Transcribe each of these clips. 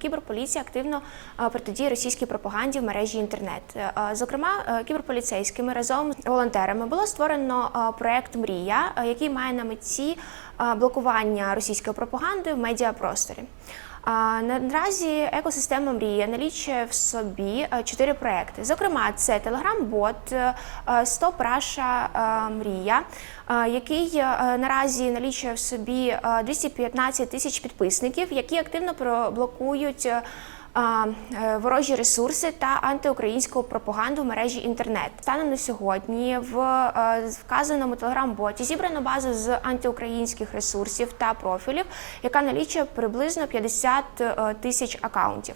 кіберполіція активно е, протидіє російській пропаганді в мережі інтернет. Е, Зокрема, е, кіберполіцейськими разом з волонтерами було створено проект Мрія, який має на меті блокування російської пропаганди в медіапросторі. Наразі екосистема мрія налічує в собі е, чотири проекти. Зокрема, це Телеграм-бот е, е, Стоп Раша Мрія, який наразі налічує в собі е, 215 тисяч підписників, які активно проблокують. Е, Ворожі ресурси та антиукраїнську пропаганду в мережі інтернет. Станом на сьогодні в е, вказаному телеграм-боті зібрана база з антиукраїнських ресурсів та профілів, яка налічує приблизно 50 е, тисяч акаунтів.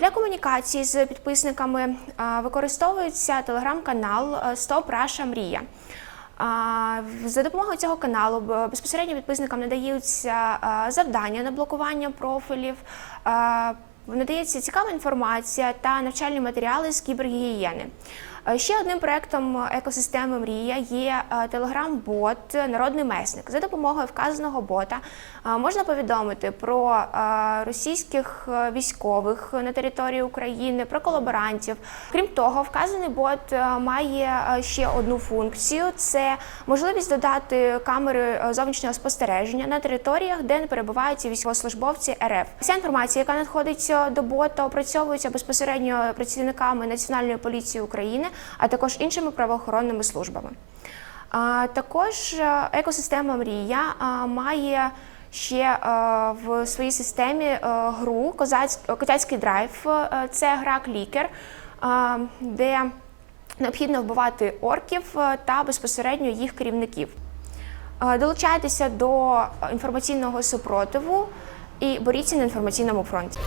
Для комунікації з підписниками використовується телеграм-канал Стоп Раша Мрія. За допомогою цього каналу безпосередньо підписникам надаються завдання на блокування профілів, надається цікава інформація та навчальні матеріали з кібергігієни. Е, Ще одним проектом екосистеми Мрія є е, телеграм-бот Народний месник. За допомогою вказаного бота е, можна повідомити про е, російських е, військових на території України, про колаборантів. Крім того, вказаний бот е, має е, ще одну функцію: це можливість додати камери е, зовнішнього спостереження на територіях, де не перебувають військовослужбовці РФ. Вся інформація, яка надходить е, до бота, опрацьовується безпосередньо працівниками Національної поліції України, а також іншими правоохоронними службами. Також е, екосистема Мрія має ще е, в своїй системі е, гру «Козаць- Котяцький драйв. Це гра клікер, де необхідно вбивати орків та безпосередньо їх керівників. Долучайтеся до інформаційного супротиву і боріться на інформаційному фронті.